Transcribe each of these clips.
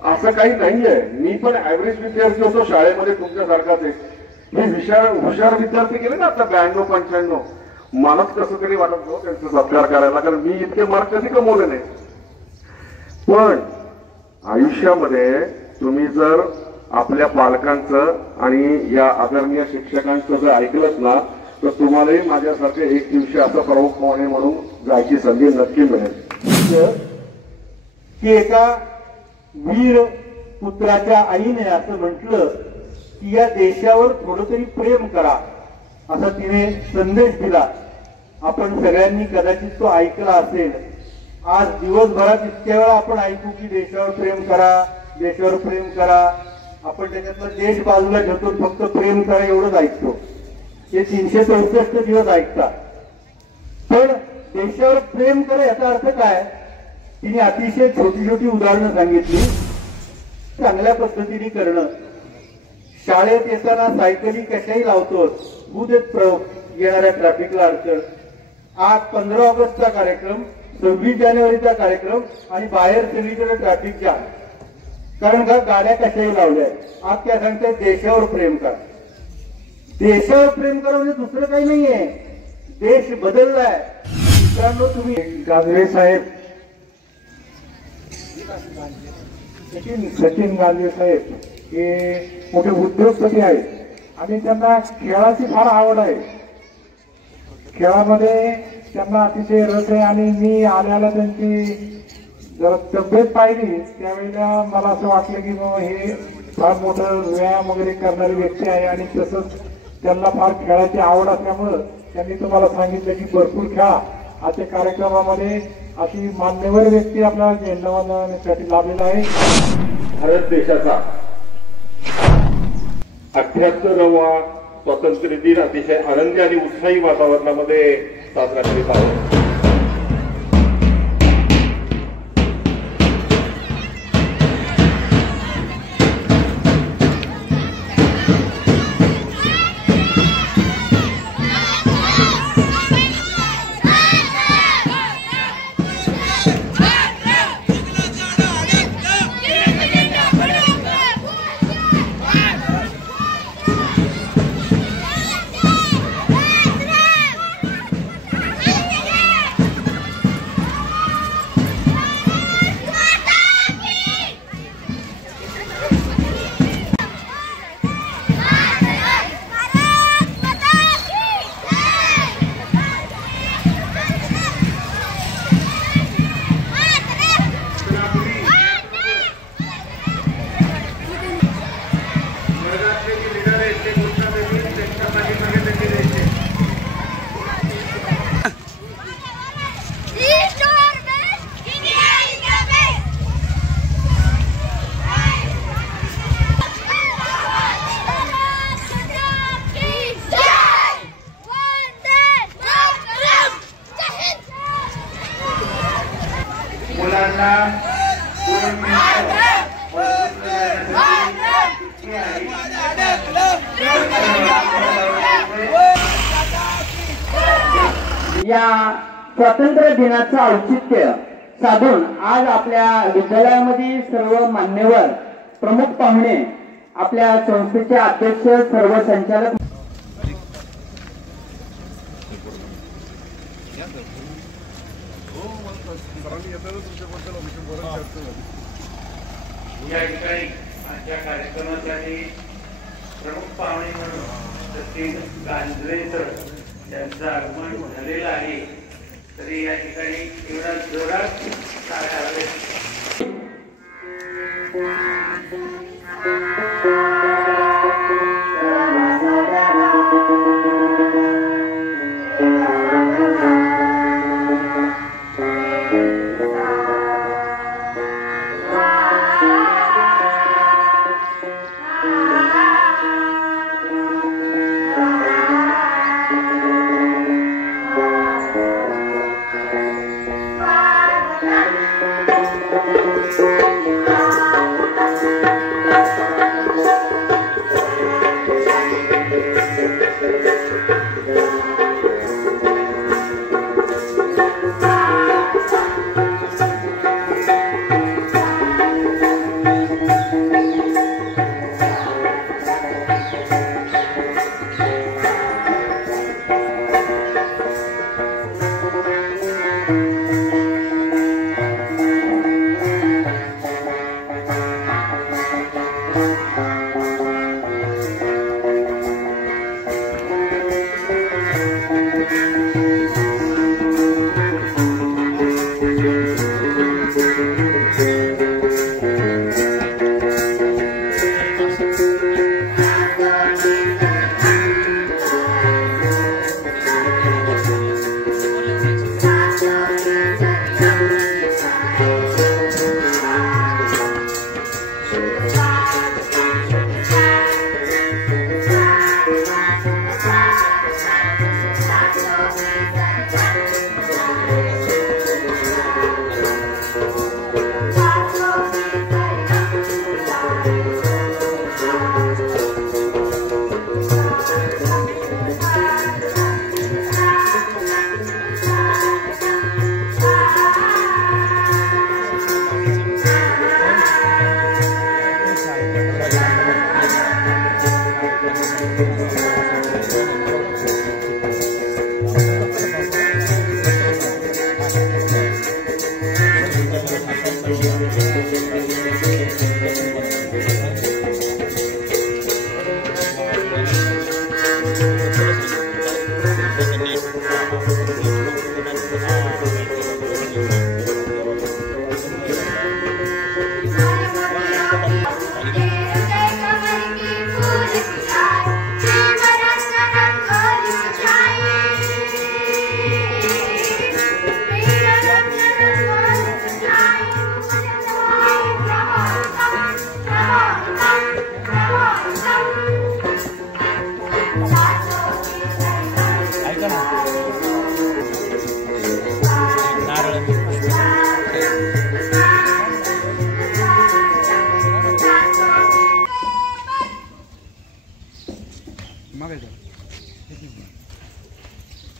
असं काही नाहीये. मी पण ऍव्हरेज विद्यार्थी होतो शाळेमध्ये तुमच्यासारखाच आहे. हे हुशार विद्यार्थी गेले ना आता 92-95, मलाच कसं तरी वाटत हो त्यांचा सत्कार करायला, कारण मी इतके मार्क कधी कमवले नाही. पण आयुष्यामध्ये तुम्ही जर आपल्या पालकांचं आणि या आदरणीय शिक्षकांचं जर ऐकलंच ना, तर तुम्हालाही माझ्यासारखे एक दिवशी असं प्रमुख पाहुणे म्हणून जायची संधी नक्की मिळेल. की एका वीर पुत्राच्या आईने असं म्हटलं की या देशावर थोडं तरी प्रेम करा, असा तिने संदेश दिला. आपण सगळ्यांनी कदाचित तो ऐकला असेल. आज दिवसभरात इतक्या वेळा आपण ऐकू की देशावर प्रेम करा, देशावर प्रेम करा. आपण त्याच्यातला देश बाजूला ठेवतो, फक्त प्रेम करा एवढंच ऐकतो. हे 364 दिवस ऐकतात. पण देशावर प्रेम करा याचा अर्थ काय? तिने अतिशय छोटी छोटी उदाहरणं सांगितली. चांगल्या पद्धतीने करणं. शाळेत येताना सायकली कशाही लावतो, भूदेत येणाऱ्या ट्रॅफिकला अडचण. आज 15 ऑगस्टचा कार्यक्रम, 26 जानेवारीचा कार्यक्रम आणि बाहेर सगळीकडे ट्रॅफिक जाम. कारण का गाड्या कशाही लावल्या. आज काय सांगताय? देशावर प्रेम करा. देशावर प्रेम करा म्हणजे दुसरं काही नाहीये. देश बदललाय. मित्रांनो, तुम्ही गांधळे साहेब, सचिन गांधळे साहेब हे मोठे उद्योगपती आहेत आणि त्यांना खेळाची फार आवड आहे. खेळामध्ये त्यांना अतिशय रस आहे. आणि मी आल्याला त्यांची जरा तब्येत पाहिली त्यावेळेला मला असं वाटलं की बाबा हे फार मोठं व्यायाम वगैरे करणारी व्यक्ती आहे आणि तसंच त्यांना फार खेळाची आवड असल्यामुळं त्यांनी तुम्हाला सांगितलं की भरपूर खेळा. आजच्या कार्यक्रमामध्ये अशी मान्यवर व्यक्ती आपल्याला झेंडावंदनासाठी लाभलेला आहे. भारत देशाचा 78वा स्वातंत्र्य दिन अतिशय आनंदी आणि उत्साही वातावरणामध्ये साजरा करीत आहोत. या स्वातंत्र्य दिनाचं औचित्य साधून आज आपल्या विद्यालयामध्ये सर्व मान्यवर प्रमुख पाहुणे, आपल्या संस्थेचे अध्यक्ष, सर्व संचालक, या ठिकाणी आजच्या कार्यक्रमासाठी प्रमुख पाहुणे म्हणून सचिन गांधळे सर त्यांचं आगमन झालेलं आहे. तरी या ठिकाणी एवढा जोरात टाळ्या हवेत.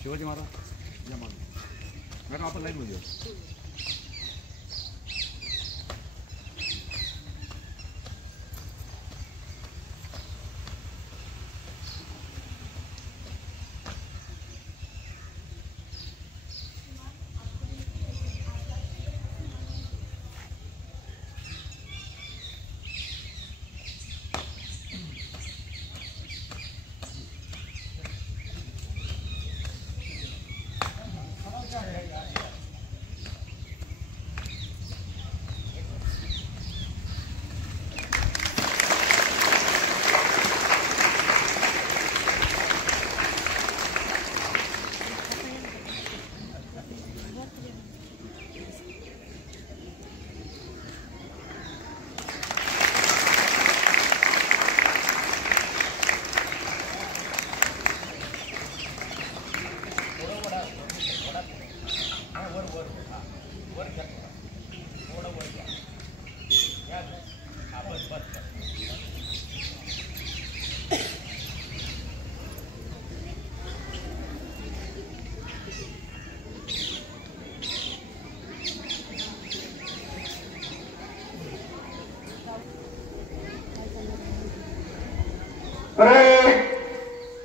शिवाजी महाराज या मॅडम आपण लाईन मध्ये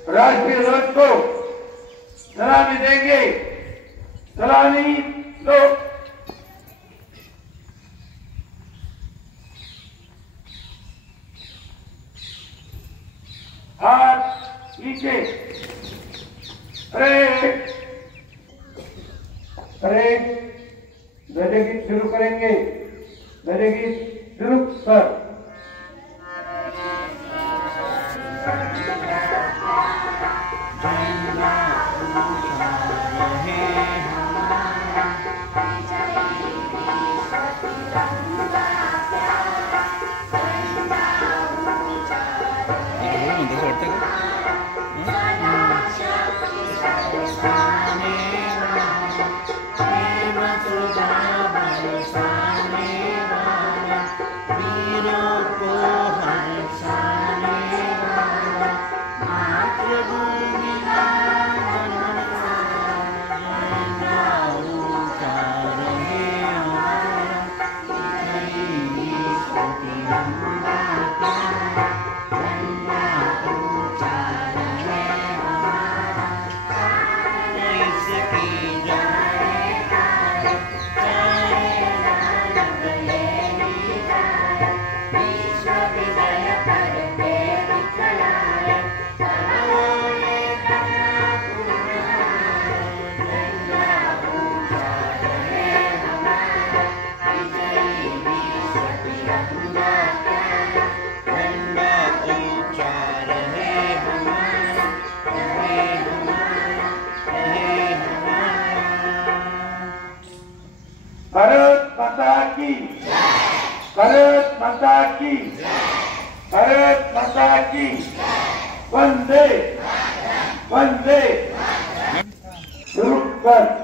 राष्ट्रीय ध्वज को सलामी देंगे। सलामी दो। हाथ नीचे। ध्वजगीत शुरू करेंगे। ध्वजगीत शुरू कर। भारत माता की, भारत माता की, भारत माता की, वंदे वंदे। शुरू कर।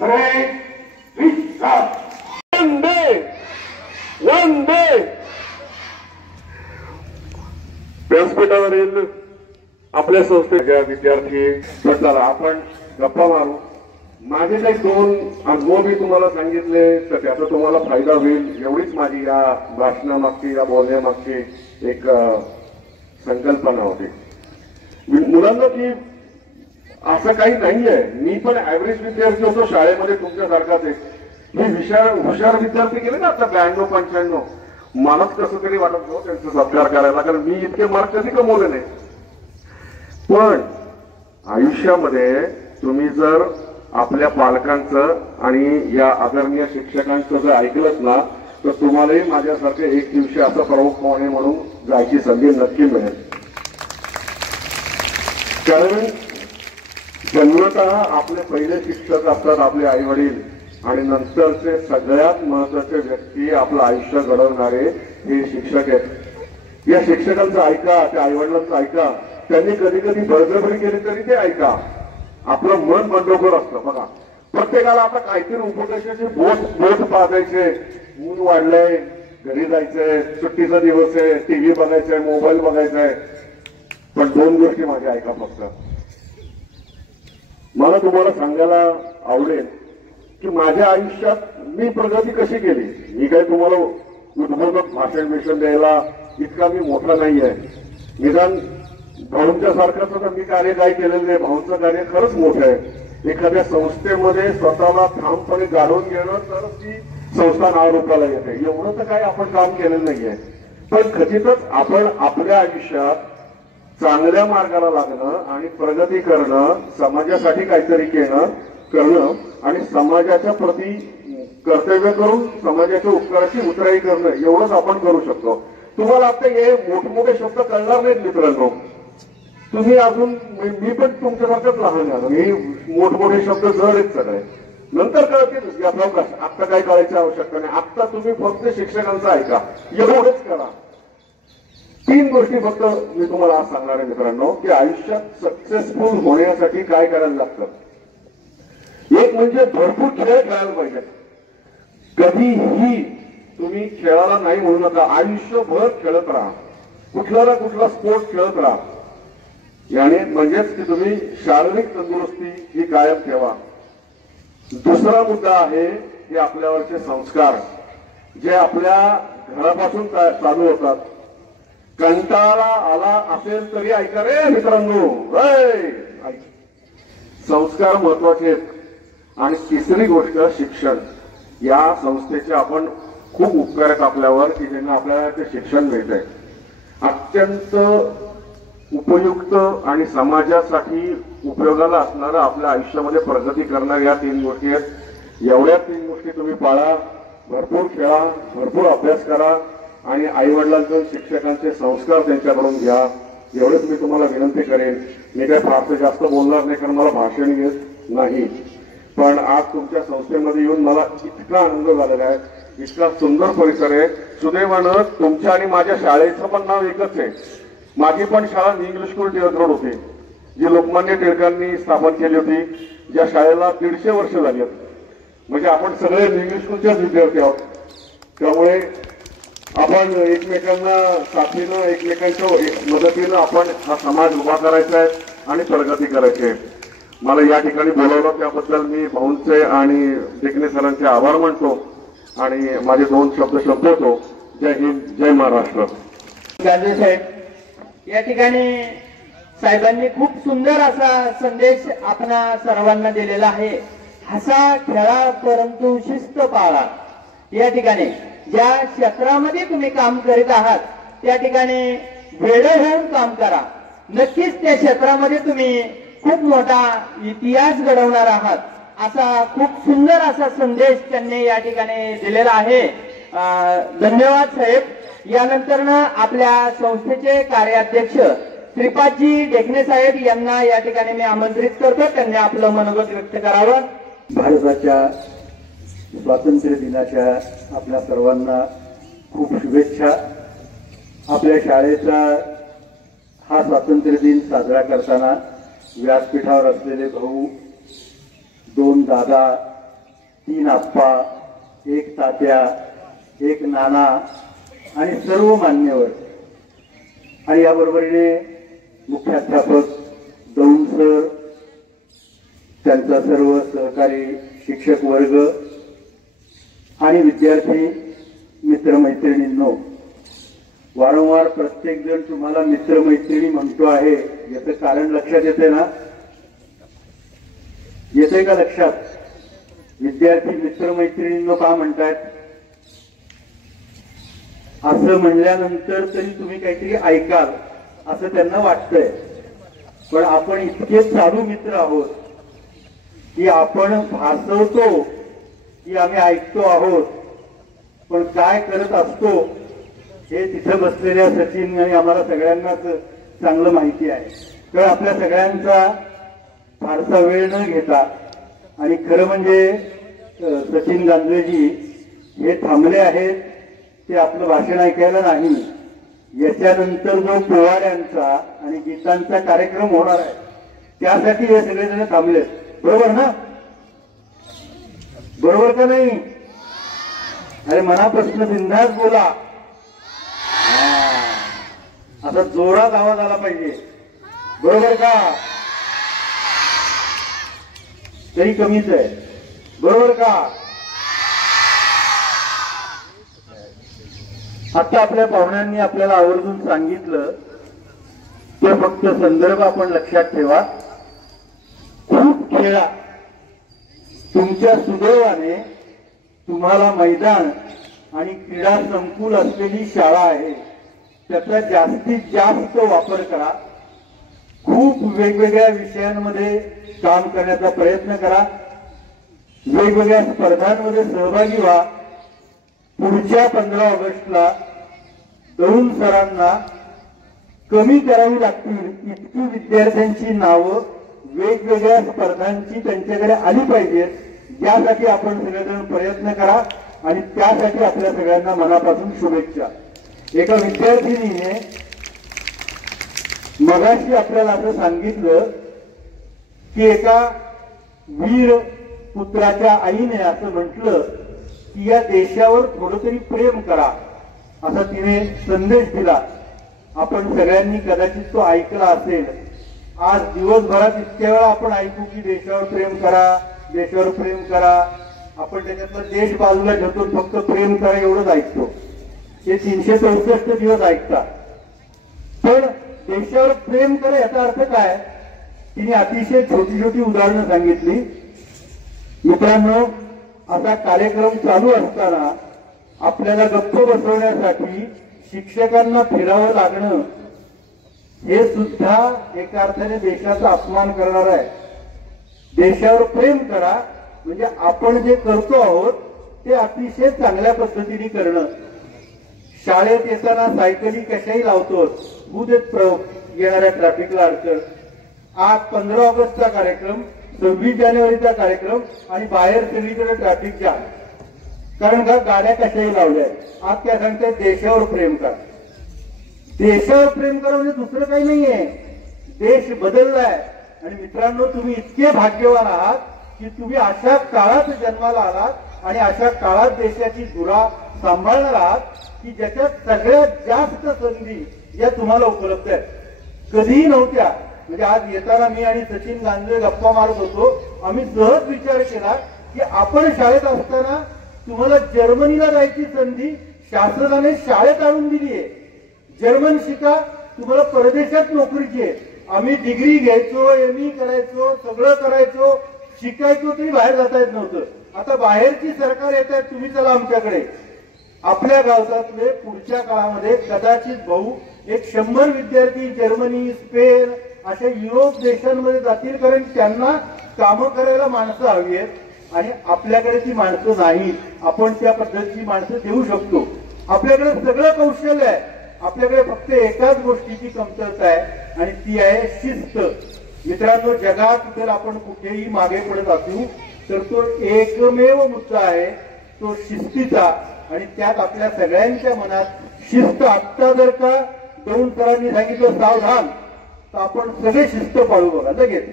हरे कृष्ण वंदे वंदे. व्यासपीठावरील आपल्या संस्थेच्या विद्यार्थी चला आपण गप्पा मारू. माझे काही 2 अनुभव मी तुम्हाला सांगितले तर त्याचा तुम्हाला फायदा होईल एवढीच माझी या भाषणामागची या बोलण्यामागची एक संकल्पना होती. मुलांना की असं काही नाहीये, मी पण ऍव्हरेज विद्यार्थी होतो शाळेमध्ये तुमच्यासारखाच आहे. हे हुशार विद्यार्थी गेले ना आता 92-95, मलाच कसं तरी वाटत होतं त्यांचा सत्कार करायला, कारण मी इतके मार्क कधी कमवले नाही. पण आयुष्यामध्ये तुम्ही जर आपल्या पालकांचं आणि या आदरणीय शिक्षकांचं जर ऐकलंच ना तर तुम्हालाही माझ्यासारखे एक दिवशी असं प्रमुख पाहुणे म्हणून जायची संधी नक्की मिळेल. कारण जन्मतः आपले पहिले शिक्षक असतात आपले आई वडील, आणि नंतरचे सगळ्यात महत्वाचे व्यक्ती आपलं आयुष्य घडवणारे हे शिक्षक आहेत. या शिक्षकांचं ऐका, त्या आई वडिलांचं ऐका. त्यांनी कधी कधी बळजबरी केली तरी ते ऐका. आपलं मन बंडोकर असतं बघा. प्रत्येकाला आता काहीतरी उपदेशाचे बोट पाजायचे, ऊन वाढलंय, घरी जायचंय, सुट्टीचा दिवस आहे, टीव्ही बघायचंय, मोबाईल बघायचाय. पण 2 गोष्टी माझ्या ऐका फक्त. मला तुम्हाला सांगायला आवडेल की माझ्या आयुष्यात मी प्रगती कशी केली. मी काही तुम्हाला उद्बोधक भाषण द्यायला इतका मी मोठा नाही आहे. निदान भाऊंच्या सारखंच तर मी कार्य काय केलेलं नाही. भाऊंचं कार्य खरंच मोठं आहे. एखाद्या संस्थेमध्ये स्वतःला ठामपणे गाडून घेणं तरच ती संस्था नावारूपाला येते. एवढं तर काही आपण काम केलेलं नाहीये. पण खचितच आपण आपल्या आयुष्यात चांगल्या मार्गाला लागणं आणि प्रगती करणं, समाजासाठी काहीतरी करणं आणि समाजाच्या प्रती कर्तव्य करून समाजाच्या उपकाराची उतराई करणं एवढंच आपण करू शकतो. तुम्हाला आता हे मोठमोठे शब्द कळणार नाहीत मित्रांनो. तुम्ही अजून, मी पण तुमच्यासारखंच लहान आहे. मी मोठमोठे शब्द जड आहेत सगळे, नंतर कळतील याचा अवकाश. आत्ता काय कळायची आवश्यकता नाही. आत्ता तुम्ही फक्त शिक्षकांचं ऐका, एवढंच करा. 3 गोष्टी फक्त मी तुम्हाला आज सांगणार आहे मित्रांनो की आयुष्यात सक्सेसफुल होण्यासाठी काय करायला लागतं. एक म्हणजे भरपूर खेळ खेळायला पाहिजे. कधीही तुम्ही खेळाला नाही म्हणू नका. आयुष्यभर खेळत राहा, कुठला ना कुठला स्पोर्ट खेळत राहा. याने म्हणजेच की तुम्ही शारीरिक तंदुरुस्ती ही कायम ठेवा. दुसरा मुद्दा आहे की आपल्यावरचे संस्कार जे आपल्या घरापासून चालू होतात. कंटाळा आला असेल तरी ऐका रे मित्रांनो, संस्कार महत्वाचे आहेत. आणि तिसरी गोष्ट शिक्षण. या संस्थेचे आपण खूप उपकार आहेत आपल्यावर की ज्यांना आपल्याला ते शिक्षण मिळतंय. अत्यंत उपयुक्त आणि समाजासाठी उपयोगाला असणारं, आपल्या आयुष्यामध्ये प्रगती करणाऱ्या या 3 गोष्टी आहेत. एवढ्या 3 गोष्टी तुम्ही पाळा. भरपूर खेळा, भरपूर अभ्यास करा आणि आई वडिलांचे, शिक्षकांचे संस्कार त्यांच्याकडून घ्या. एवढंच मी तुम्हाला विनंती करेन. मी काही फारसं जास्त बोलणार नाही कारण मला भाषण येत नाही. पण आज तुमच्या संस्थेमध्ये येऊन मला इतका आनंद झालेला आहे. इतका सुंदर परिसर आहे. सुदैवानं तुमच्या आणि माझ्या शाळेचं पण नाव एकच आहे. माझी पण शाळा इंग्लिश स्कूल टिळक रोड होती, जी लोकमान्य टिळकांनी स्थापन केली होती, ज्या शाळेला 150 वर्ष झाली आहेत. म्हणजे आपण सगळे इंग्लिश स्कूलच्याच विद्यार्थी आहोत. त्यामुळे आपण एकमेकांना साथीनं, एकमेकांच्या मदतीनं आपण हा समाज उभा करायचा आहे आणि प्रगती करायची आहे. मला या ठिकाणी बोलावलं त्याबद्दल मी भाऊंचे आणि टेकणे सरांचे आभार मानतो आणि माझे 2 शब्द संपवतो. जय हिंद, जय महाराष्ट्र. गांधी साहेब, या ठिकाणी साहेबांनी खूप सुंदर असा संदेश आपणा सर्वांना दिलेला आहे. हसा, खेळा, परंतु शिस्त पाळा. या ठिकाणी ज्या क्षेत्रामध्ये तुम्ही काम करीत आहात त्या ठिकाणी वेडे होऊन काम करा. नक्कीच त्या क्षेत्रामध्ये तुम्ही खूप मोठा इतिहास घडवणार आहात. असा खूप सुंदर असा संदेश त्यांनी या ठिकाणी दिलेला आहे. धन्यवाद साहेब. यानंतर आपल्या संस्थेचे कार्याध्यक्ष श्रीपादजी ढेकणे साहेब यांना या ठिकाणी मी आमंत्रित करतो. त्यांनी आपलं मनोगत व्यक्त करावं. भारताच्या स्वातंत्र्य दिनाच्या आपल्या सर्वांना खूप शुभेच्छा. आपल्या शाळेचा हा स्वातंत्र्य दिन साजरा करताना व्यासपीठावर असलेले भाऊ, 2 दादा 3 आप्पा, 1 तात्या, 1 नाना आणि सर्व मान्यवर आणि याबरोबरीने मुख्याध्यापक दौंड सर, त्यांचा सर्व सहकारी शिक्षक वर्ग आणि विद्यार्थी मित्रमैत्रिणींनो, वारंवार प्रत्येक जण तुम्हाला मित्रमैत्रिणी म्हणतो आहे, याचं कारण लक्षात येते ना? येते का लक्षात? विद्यार्थी मित्रमैत्रिणींनो का म्हणतात? असं म्हणल्यानंतर तरी तुम्ही काहीतरी ऐकाल असं त्यांना वाटतंय, पण आपण इतके चालू मित्र आहोत की आपण भासवतो की आम्ही ऐकतो आहोत, पण काय करत असतो हे तिथं बसलेल्या सचिन आणि आम्हाला सगळ्यांनाच चांगलं माहिती आहे. तर आपल्या सगळ्यांचा फारसा वेळ न घेता आणि खरं म्हणजे सचिन गांधलेजी हे थांबले आहेत, ते आपलं भाषण ऐकायला नाही. याच्यानंतर जो पोवाड्यांचा आणि गीतांचा कार्यक्रम होणार आहे त्यासाठी हे सगळेजण थांबलेत. बरोबर ना? बरोबर का नाही? अरे मनापासून बिनधास्त बोला, आता जोरात आवाज आला पाहिजे. बरोबर का? तरी कमीच आहे. बरोबर का? आता आपल्या पाहुण्यांनी आपल्याला आवर्जून सांगितलं, ते फक्त संदर्भ आपण लक्षात ठेवा. खूप खेळा, तुमच्या सुदैवाने तुम्हाला मैदान आणि क्रीडा संकुल असलेली शाळा आहे, त्याचा जास्तीत जास्त वापर करा. खूप वेगवेगळ्या विषयांमध्ये काम करण्याचा प्रयत्न करा. वेगवेगळ्या स्पर्धांमध्ये सहभागी व्हा. पुढच्या 15 ऑगस्टला तरुण सरांना कमी करावी लागतील इतकी विद्यार्थ्यांची नावं वेगवेगळ्या स्पर्धांची त्यांच्याकडे आली पाहिजेत. यासाठी आपण सगळेजण प्रयत्न करा आणि त्यासाठी आपल्या सगळ्यांना मनापासून शुभेच्छा. एका विद्यार्थिनीने मगाशी आपल्याला असं सांगितलं की एका वीर पुत्राच्या आईने असं म्हटलं की या देशावर थोडं तरी प्रेम करा, असा तिने संदेश दिला. आपण सगळ्यांनी कदाचित तो ऐकला असेल. आज दिवसभरात इतक्या वेळा आपण ऐकू की देशावर प्रेम करा, देशावर प्रेम करा. आपण त्याच्यातला देश बाजूला ठेवतो, फक्त प्रेम करा एवढंच ऐकतो. हे 364 दिवस ऐकता. पण देशावर प्रेम करा याचा अर्थ काय? तिने अतिशय छोटी छोटी उदाहरणं सांगितली. मित्रांनो, असा कार्यक्रम चालू असताना आपल्याला गप्प बसवण्यासाठी शिक्षकांना फिरावं लागणं हे सुद्धा एका अर्थाने देशाचा अपमान करणार आहे. देशावर प्रेम करा म्हणजे आपण जे करतो आहोत ते अतिशय चांगल्या पद्धतीने करणं. शाळेत येताना सायकली कशाही लावतो, देत येणाऱ्या ट्रॅफिकला अडचण. आज 15 ऑगस्टचा कार्यक्रम, 26 जानेवारीचा कार्यक्रम आणि बाहेर सगळीकडे ट्रॅफिक जाम. कारण का? गाड्या कशाही लावल्या. आज काय सांगताय? देशावर प्रेम करा. देशावर प्रेम करा म्हणजे दुसरं काही नाहीये. देश बदललाय. आणि मित्रांनो, तुम्ही इतके भाग्यवान आहात की तुम्ही अशा काळात जन्माला आलात आणि अशा काळात देशाची धुरा सांभाळणार आहात की ज्याच्यात सगळ्यात जास्त संधी या तुम्हाला उपलब्ध आहेत. कधीही नव्हत्या. म्हणजे आज येताना मी आणि सचिन गांधले गप्पा मारत होतो. आम्ही सहज विचार केला की आपण शाळेत असताना तुम्हाला जर्मनीला जायची संधी शासनाने शाळेत आणून दिली आहे. जर्मन शिका, तुम्हाला परदेशात नोकरीची आहे. आम्ही डिग्री घ्यायचो, ME करायचो, सगळं करायचो, शिकायचो, तरी बाहेर जाता येत नव्हतं. आता बाहेरची सरकार येत आहेत, तुम्ही चला आमच्याकडे. आपल्या गावातले पुढच्या काळामध्ये कदाचित भाऊ 100 विद्यार्थी जर्मनी, स्पेन अशा युरोप देशांमध्ये जातील, कारण त्यांना कामं करायला माणसं हवी आहेत आणि आपल्याकडे ती माणसं नाही. आपण त्या पद्धतीची माणसं देऊ शकतो. आपल्याकडे सगळं कौशल्य आहे. आपल्याकडे फक्त एकाच गोष्टीची कमतरता आहे आणि ती आहे शिस्त. मित्रांनो, जगात जर आपण कुठेही मागे पडत असू तर तो एकमेव मुद्दा आहे तो शिस्तीचा. आणि त्यात आपल्या सगळ्यांच्या मनात शिस्त. आत्ता जर का दोन सरांनी सांगितलं सावधान, तर आपण सगळे शिस्त पाळू बघा लगेच.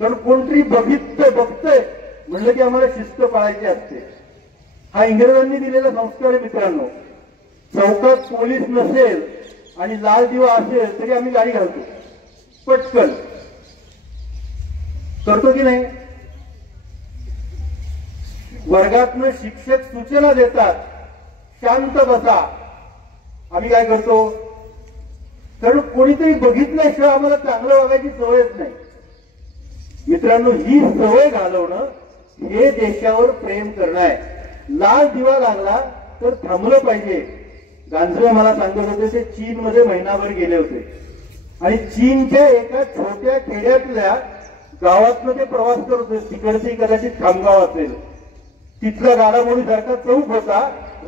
कारण कोणतरी बघतंय म्हणलं की आम्हाला शिस्त पाळायची असते. हा इंग्रजांनी दिलेला संस्कार आहे मित्रांनो. चौकात पोलीस नसेल आणि लाल दिवा असेल तरी आम्ही गाडी घालतो पटकन. करतो की नाही? वर्गातनं शिक्षक सूचना देतात शांत बसा, आम्ही काय करतो? कारण कोणीतरी बघितल्याशिवाय आम्हाला चांगलं वागायची सवयच नाही. मित्रांनो, ही सवय घालवणं हे देशावर प्रेम करणं आहे. लाल दिवा लागला तर थांबलं पाहिजे. गांधी मला सांगत होते ते चीनमध्ये महिनाभर गेले होते आणि चीनच्या एका छोट्या खेड्यातल्या गावातनं ते प्रवास करत होते. तिकडची कदाचित खामगाव असेल. तिथला घडामोडी सारखा चौक होता.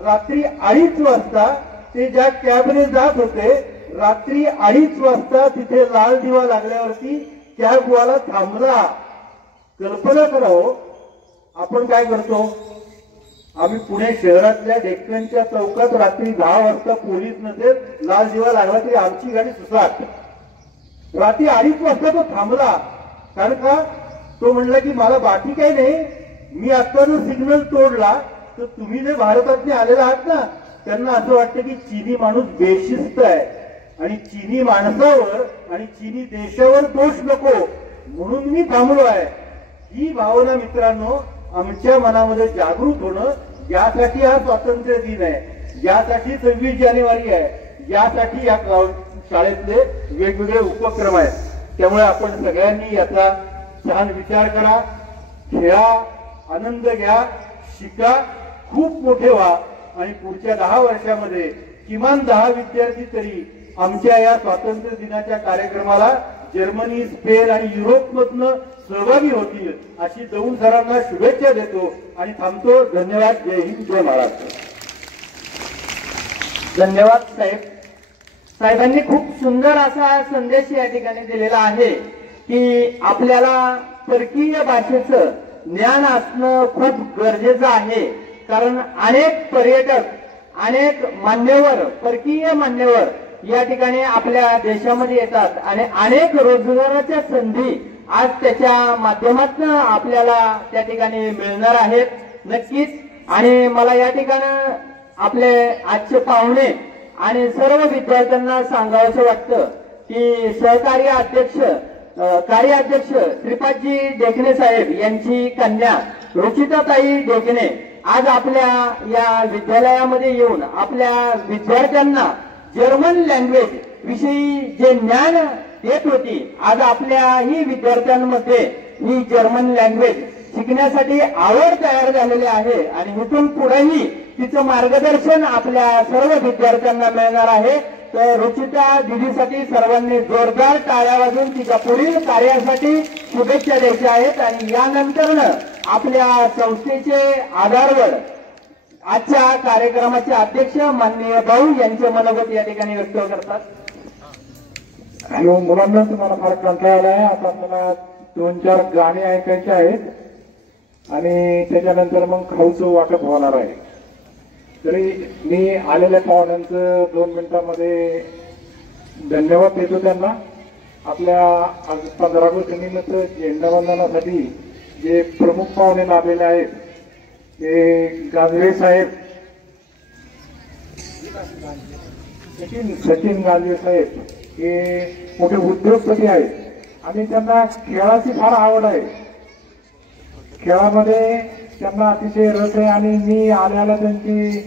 रात्री 2:30 वाजता ते ज्या कॅबने जात होते, रात्री 2:30 वाजता तिथे लाल दिवा लागल्यावरती कॅबवाला थांबला. कल्पना करा हो, आपण काय करतो? आम्ही पुणे शहरातल्या डेक्कनच्या चौकात रात्री 10 वाजता पोलीस नसेल, लाल दिवा लागला तरी आमची गाडी सुसाट. रात्री 2:30 वाजता तो थांबला. कारण का? तो म्हणला की मला बाकी काही नाही, मी आता जर सिग्नल तोडला तर तुम्ही जे भारतातले आलेला आहात ना, त्यांना असं वाटतं की चीनी माणूस बेशिस्त आहे आणि चीनी माणसावर आणि चीनी देशावर दोष नको म्हणून मी थांबलो आहे. ही भावना मित्रांनो आमच्या मनामध्ये जागृत होणं, यासाठी हा स्वातंत्र्य दिन आहे, यासाठी 26 जानेवारी आहे, यासाठी या शाळेतले वेगवेगळे उपक्रम आहेत. त्यामुळे आपण सगळ्यांनी याचा छान विचार करा, खेळा, आनंद घ्या, शिका, खूप मोठे व्हा आणि पुढच्या 10 वर्षामध्ये किमान 10 विद्यार्थी तरी आमच्या या स्वातंत्र्य दिनाच्या कार्यक्रमाला जर्मनी, स्पेन आणि युरोपमधनं सहभागी होतील अशी दौंड सरांना शुभेच्छा देतो आणि थांबतो. धन्यवाद. जय हिंद, जय महाराष्ट्र. धन्यवाद साहेब. साहेबांनी खूप सुंदर असा संदेश या ठिकाणी दिलेला आहे की आपल्याला परकीय भाषेचं ज्ञान असणं खूप गरजेचं आहे. कारण अनेक पर्यटक, अनेक मान्यवर, परकीय मान्यवर या ठिकाणी आपल्या देशामध्ये येतात आणि अनेक रोजगाराच्या संधी आज त्याच्या माध्यमातून आपल्याला त्या ठिकाणी मिळणार आहेत नक्कीच. आणि मला या ठिकाणी आपले आजचे पाहुणे आणि सर्व विद्यार्थ्यांना सांगावंसं वाटतं की सहकार्य अध्यक्ष, कार्याध्यक्ष श्रीपादजी ढेकणे साहेब यांची कन्या रुचिताताई ढेकणे आज आपल्या या विद्यालयामध्ये येऊन आपल्या विद्यार्थ्यांना जर्मन लँग्वेज विषयी जे ज्ञान देत होती, आज आपल्याही विद्यार्थ्यांमध्ये ही जर्मन लँग्वेज शिकण्यासाठी आवड तयार झालेली आहे आणि इथून पुढेही तिचं मार्गदर्शन आपल्या सर्व विद्यार्थ्यांना मिळणार आहे. तर रुचिता दिदीसाठी सर्वांनी जोरदार टाळ्या वाजवून तिच्या पुढील कार्यासाठी शुभेच्छा द्यायच्या आहेत. आणि यानंतरनं आपल्या संस्थेचे आधारवड आजच्या कार्यक्रमाचे अध्यक्ष माननीय भाऊ यांचे मनोगत या ठिकाणी व्यक्त करतात. हॅलो मुलांना, तुम्हाला फार कंटाळा आला आहे. आता आपल्याला 2-4 गाणी ऐकायची आहेत आणि त्याच्यानंतर मग खाऊचं वाटप होणार आहे. तरी मी आलेल्या पाहुण्यांचं 2 मिनिटांमध्ये धन्यवाद देतो त्यांना. आपल्या आज 15 ऑगस्ट निमित्त झेंडावंदनासाठी जे प्रमुख पाहुणे लाभलेले आहेत ते गांजवे साहेब, सचिन गांजवे साहेब हे मोठे उद्योगपती आहेत आणि त्यांना खेळाची फार आवड आहे. खेळामध्ये त्यांना अतिशय रस आहे आणि मी आल्याला त्यांची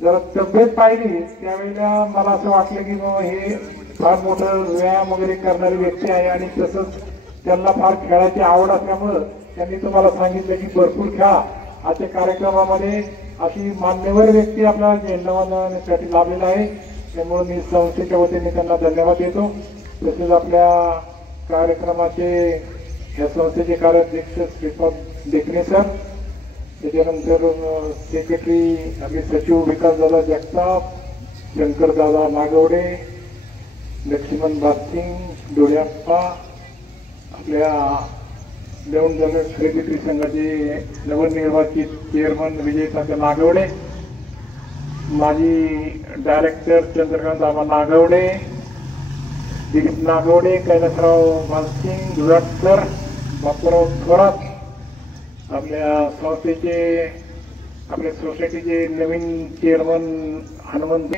जरा तब्येत पाहिली त्यावेळेला मला असं वाटलं की हे फार मोठं व्यायाम वगैरे करणारी व्यक्ती आहे आणि तसंच त्यांना फार खेळाची आवड असल्यामुळं त्यांनी तुम्हाला सांगितलं की भरपूर खेळा. आजच्या कार्यक्रमामध्ये अशी मान्यवर व्यक्ती आपल्या झेंडावंदनासाठी लाभलेला आहे. त्यामुळे मी संस्थेच्या वतीने त्यांना धन्यवाद देतो. तसेच आपल्या कार्यक्रमाचे या संस्थेचे कार्याध्यक्ष श्रीपाद ढेकणे सर, त्याच्यानंतर सेक्रेटरी आपले सचिव विकासदादा जगताप, शंकरदादा नागवडे, लक्ष्मण बासिंग, डोळ्याप्पा, आपल्या दौंड नगर खरेदी संघाचे नवनिर्वाचित चेअरमन विजयकांत नागवडे, माजी डायरेक्टर चंद्रकांत आबा नागवडे, दिलीप नागवडे, कैलासराव बासिंग, दुराटकर, बापूराव थोरात, आपल्या संस्थेचे आपल्या सोसायटीचे नवीन चेअरमन हनुमंत